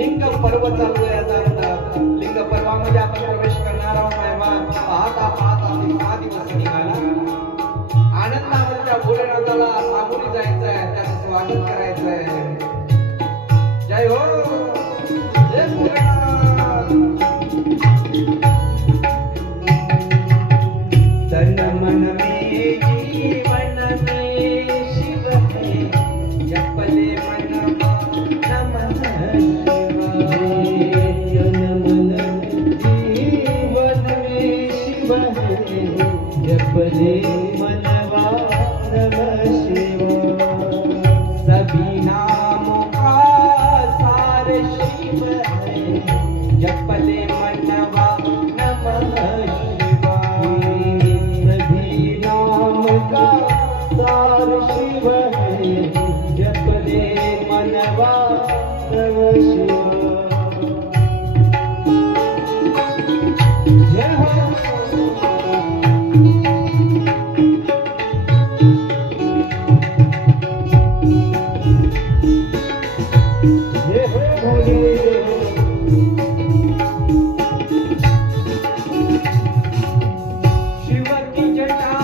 लिंग पर्व चालू आहे आता. लिंग पर्वामध्ये आपण प्रवेश करणार आहोत. मेहमान पाहता पाहता 6 दिवस निघाला. आनंदामध्ये त्या भोलेनाथाला सामोरी जायचं आहे, त्याचं स्वागत करायचं आहे. जय हो, जय भोलेनाथ. तन मन में जीवन में शिव है, जपले मन नमः शिवाय. तन मन जीवन में शिव है, जपले मनवा नमः शिवाय. सभी नामों का सार शिव है, जपले मनवा नमः सार शिव है, जपले मनवा नमः शिवाय. जय हो. जय हो भोले. शिव की जटा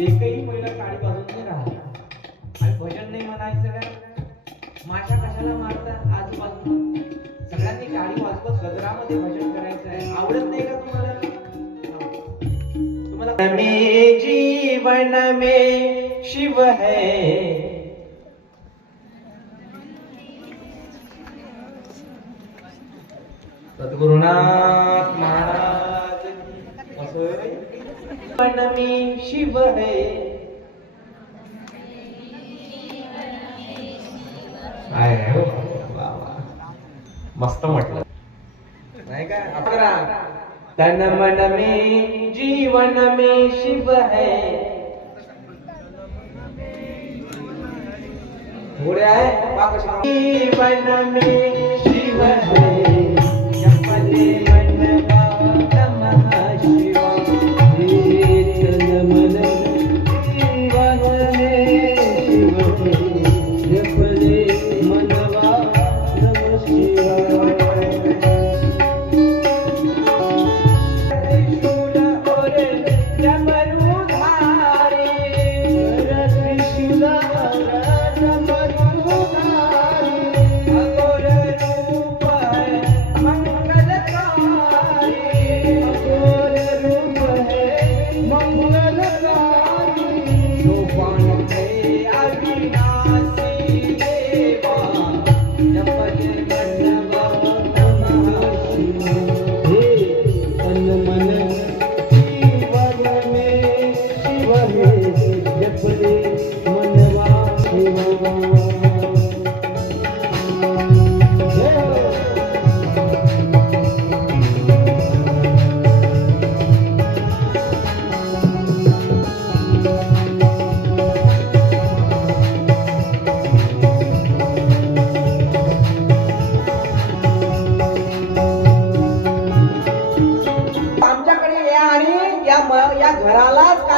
एकही महिला काळी बाजून नाही राहत आणि भजन नाही म्हणायचं काय. माशा कशाला मारतात आजूबाजूला. सगळ्यांनी काळी वाजवत गजरामध्ये भजन करायचं आहे. आवडत नाही का तुम्हाला? तुम्हाला में जीवन में शिव है, सद्गुरुनाथ महाराज. जीवन में शिव है, मस्त म्हटलं नाही का? तन मन में जीवन में शिव है. पुढे आहे जीवन में शिव है, जपले मनवा नमः शिवाय. तन मन जीवन में शिव है, जपले मनवा नमः शिवाय.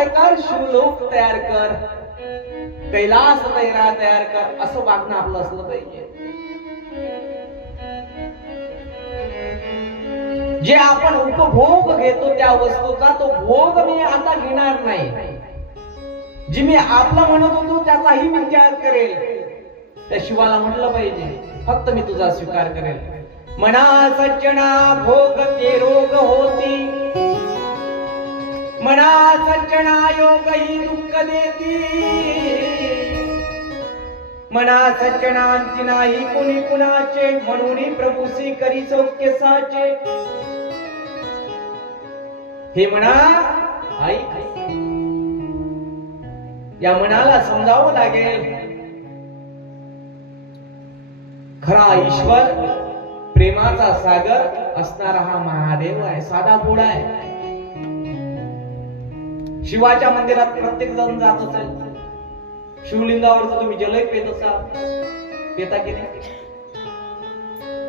काय कर, शिवलोक तयार कर, कैलास तयार कर, असं वागणं आपलं असलं पाहिजे. जे आपण उपभोग घेतो त्या वस्तूचा तो भोग मी आता घेणार नाही. जी मी आपला म्हणत होतो त्याचाही मी त्याग करेल. त्या शिवाला म्हटलं पाहिजे फक्त मी तुझा स्वीकार करेल. मना सज्जना भोग ते रोग होती, मना सज्जना योग ही दुःख देती, मना सज्जनांची नाही कुणी कुणाचे, म्हणून प्रभूसी करी सौख्य साचे. हे म्हणा ऐक, या मनाला समजावं लागेल खरा ईश्वर प्रेमाचा सागर असणारा हा महादेव आहे. साधा भोळा आहे. शिवाच्या मंदिरात प्रत्येक जण जात असेल. शिवलिंगावर तुम्ही जलही पेत असाल, पेता की नाही?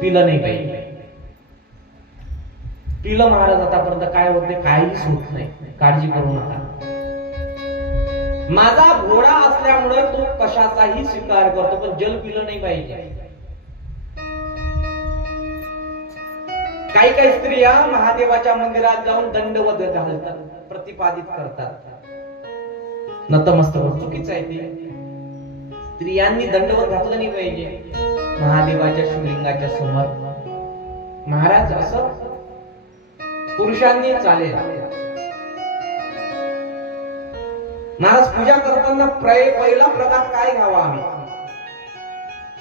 पिलं नाही पाहिजे. पिलं महाराज आतापर्यंत काय होते, काहीच होत नाही, काळजी करू नका. माझा घोडा असल्यामुळे तो कशाचाही स्वीकार करतो, पण जल पिलं नाही पाहिजे. काही काही स्त्रिया महादेवाच्या मंदिरात जाऊन दंडवत घालतात, प्रतिपादित करतात. नतमस्तक चुकीचं आहे ते. स्त्रियांनी दंडवत घातलं नाही पाहिजे महादेवाच्या शिवलिंगाच्या समोर. महाराज असं पुरुषांनी चालेल. महाराज पूजा करताना पहिला प्रकार काय घ्यावा आम्ही?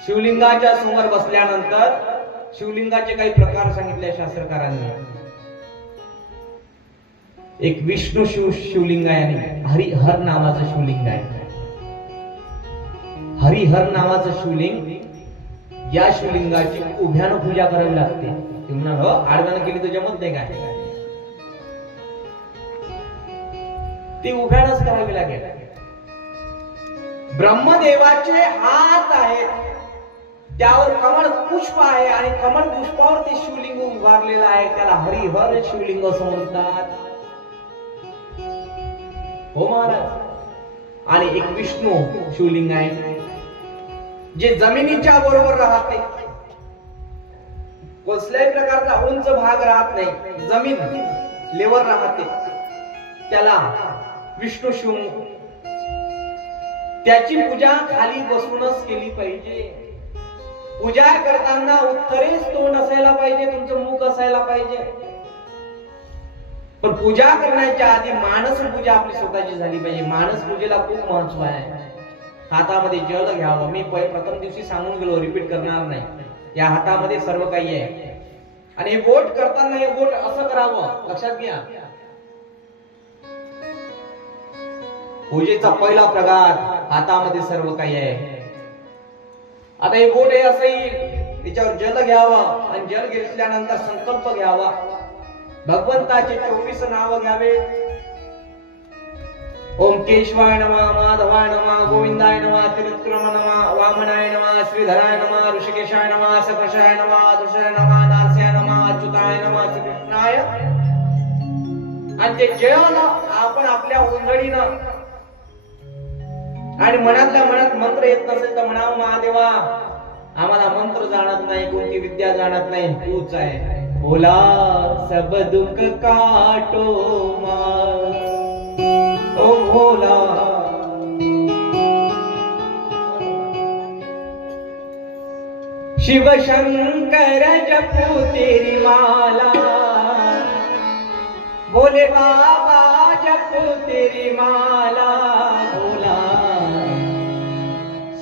शिवलिंगाच्या समोर बसल्यानंतर शिवलिंगाचे काही प्रकार सांगितले शास्त्रकारांनी. एक विष्णू शिवलिंग आहे आणि हरिहर नावाचं शिवलिंग आहे. हरिहर नावाचं शिवलिंग, या शिवलिंगाची उभ्यानं पूजा करावी लागते. ते म्हणाल आडव्यानं केली तर जमत नाही काय, ती उभ्यानच करावी लागेल. ब्रह्मदेवाचे हात आहेत, त्यावर कमळ पुष्प आहे आणि कमळ पुष्पावर ते शिवलिंग उभारलेलं आहे. त्याला हरिहर शिवलिंग असं म्हणतात. हो महाराज. आणि एक विष्णू शिवलिंग आहे जे जमिनीच्या बरोबर राहते. कसल्याही प्रकारचा उंच भाग राहत नाही, जमीन लेवर राहते. त्याला विष्णू शिव. त्याची पूजा खाली बसूनच केली पाहिजे. पूजा करताना उत्तरेस तोंड असायला पाहिजे, तुमचं मुख असायला पाहिजे. पण पूजा करण्याच्या आधी मानस पूजा आपली स्वतःची झाली पाहिजे. मानस पूजेला खूप महत्व आहे. हातामध्ये जल घ्यावं. मी प्रथम दिवशी सांगून गेलो, रिपीट करणार नाही. या हातामध्ये सर्व काही आहे. आणि हे बोट करताना हे बोट असं करावं, लक्षात घ्या. पूजेचा पहिला प्रकार, हातामध्ये सर्व काही आहे. आता हे बोट हे असं येईल, त्याच्यावर जल घ्यावं आणि जल घेतल्यानंतर संकल्प घ्यावा. भगवंताचे 24 नाव घ्यावे. ओम केशवाय नमः, माधवाय नमः, गोविंदाय नमः, त्रिविक्रम नमः, वामनाय नमः, श्रीधराय नमः, ऋषिकेशाय नमः, सकर्षाय नमः, दुषाय नमः, नारसाय नमः, अच्युताय नमः, श्रीकृष्णाय. आणि ते जल आपण आपल्या ओंजळीनं आणि मनातल्या मनात मंत्र येत नसेल तर म्हणावं, महादेवा आम्हाला मंत्र जाणत नाही, कोणती विद्या जाणत नाही, तूच आहे. भोला सब दुख काटो ओ भोला. शिव शंकर जपू तेरी माला, भोले बाबा जपू तेरी माला. भोला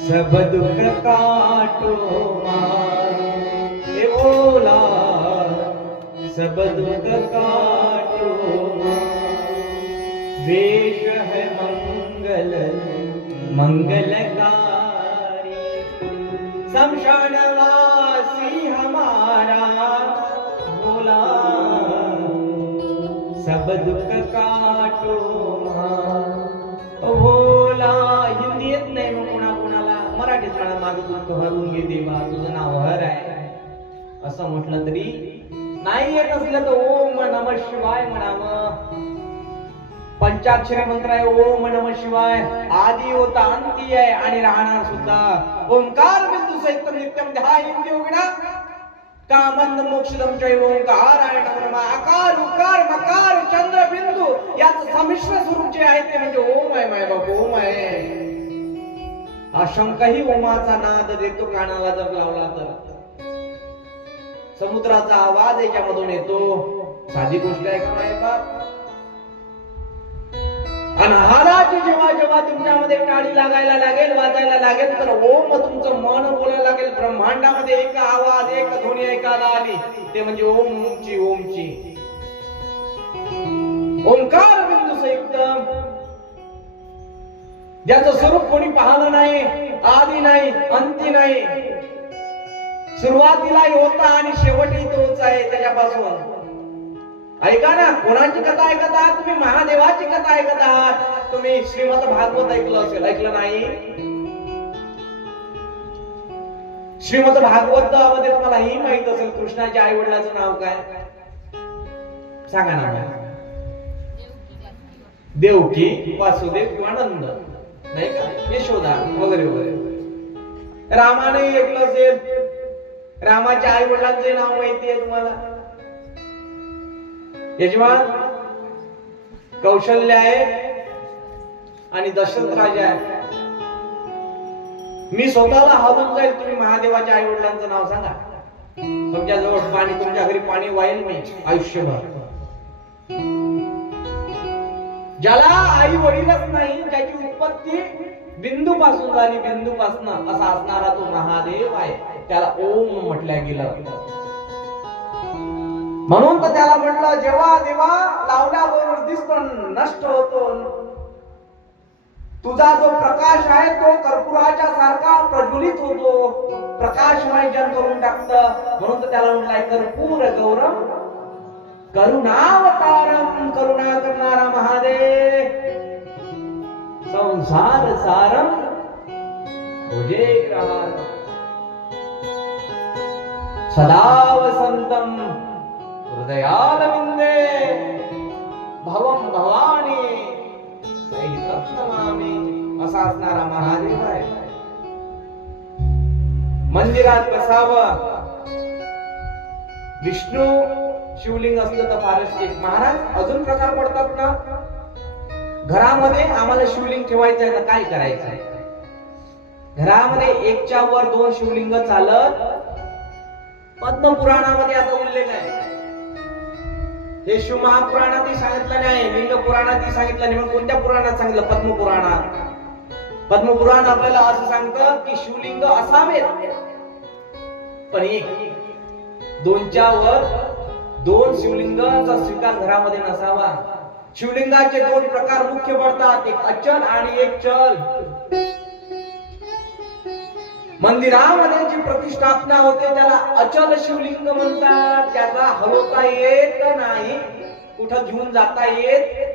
सब दुख काटो हे भोला, सब दुख काटो. वेश है मंगल मंगलकारी, शमशानवासी हमारा भोला. सब दुख काटो भोला. हिंदी येत नाही मग कोणाला, मराठीत म्हणा, माझं दुःख हरून घे देवा, तुझं नाव हर आहे असं म्हटलं तरी नाही येत असलं तर ओम नमः शिवाय म्हणावं. पंचाक्षरी मंत्र आहे ओम नमः शिवाय. आदी होता अंती आहे आणि राहणार सुद्धा ओंकार बिंदू सहित नित्यम ध्या हिंदी योगिना कामंद मोक्षदम जय ओंकार आहे नमः. आकार उकार मकार चंद्र बिंदू याचं संमिश्र स्वरूप जे आहे ते म्हणजे ओम आहे माय बाबा ओम आहे. हा शंखही ओमाचा नाद देतो कानाला जर लावला तर. समुद्राचा आवाज याच्यामधून येतो. साधी गोष्ट आहे का नाही बाप. आणि हाराची जेव्हा जेव्हा तुमच्यामध्ये टाळी लागायला लागेल वाजायला लागेल तर ओम तुमचं मन बोलायला लागेल. ब्रह्मांडामध्ये एक आवाज एक ध्वनी ऐकायला आली ते म्हणजे ओमची ओमची. ओंकार बिंदू सहित ज्याचं स्वरूप कोणी पाहलं नाही. आदी नाही अंती नाही. सुरुवातीलाही होता आणि शेवटही तोच आहे त्याच्यापासून. ऐका ना कोणाची कथा ऐकत आहात तुम्ही. महादेवाची कथा ऐकत आहात तुम्ही. श्रीमद भागवत ऐकलं असेल ऐकलं नाही. श्रीमद भागवत मध्ये तुम्हाला ही माहित असेल कृष्णाच्या आई वडिलांचं नाव काय सांगा ना. देवकी वासुदेव किंवा नंद नाही का यशोदा वगैरे वगैरे. रामाने ऐकलं असेल. रामाच्या आई वडिलांचे नाव माहिती आहे तुम्हाला. यजमान कौशल्य आहे आणि दशरथ राजा आहे. मी स्वतःला हरून जाईल तुम्ही महादेवाच्या आई वडिलांचं नाव सांगा. तुमच्या जवळ पाणी तुमच्या घरी पाणी वाईल मी आयुष्यभर. ज्याला आई वडीलच नाही ज्याची उत्पत्ती बिंदू पासून झाली बिंदू पासून असा असणारा तो महादेव आहे त्याला ओम म्हटलं गेलं. म्हणून तर त्याला म्हटलं जेव्हा देवा लावल्याबरोबर दिसतो नष्ट होतो. तुझा जो प्रकाश आहे तो कर्पूराच्या सारखा प्रज्वलित होतो. प्रकाशमय जन करून टाकत. म्हणून तर त्याला म्हटलंय कर्पूर गौरम करुणावतारम. करुणा करणारा महादेव. संसार सारम भुजे ग्रहार. सदा वसंतम हृदयालविंदे भवम भवानी सहितं नमामि. असा असणारा महादेव आहे. मंदिरात बसावं. विष्णू शिवलिंग असलं तर फारच एक. महाराज अजून प्रकार पडतात ना. घरामध्ये आम्हाला शिवलिंग ठेवायचं आहे तर काय करायचं आहे. घरामध्ये एकच्या वर 2 शिवलिंग चालत. पद्मपुराणामध्ये आता उल्लेख आहे. हे शिवमहापुराणातही सांगितलं नाही लिंग पुराणातही सांगितलं नाही. मग कोणत्या पुराणात सांगितलं. पद्मपुराणात. पद्मपुराण आपल्याला असं सांगतं की शिवलिंग असावेत पण एक. 2च्या वर 2 शिवलिंगाचा स्वीकार घरामध्ये नसावा. शिवलिंगाचे 2 प्रकार मुख्य पडतात. एक अचल आणि एक चल. मंदिरामध्ये जी प्रतिष्ठापना होते त्याला अचल शिवलिंग म्हणतात. त्याला हलवता येत नाही. कुठं घेऊन जाता येत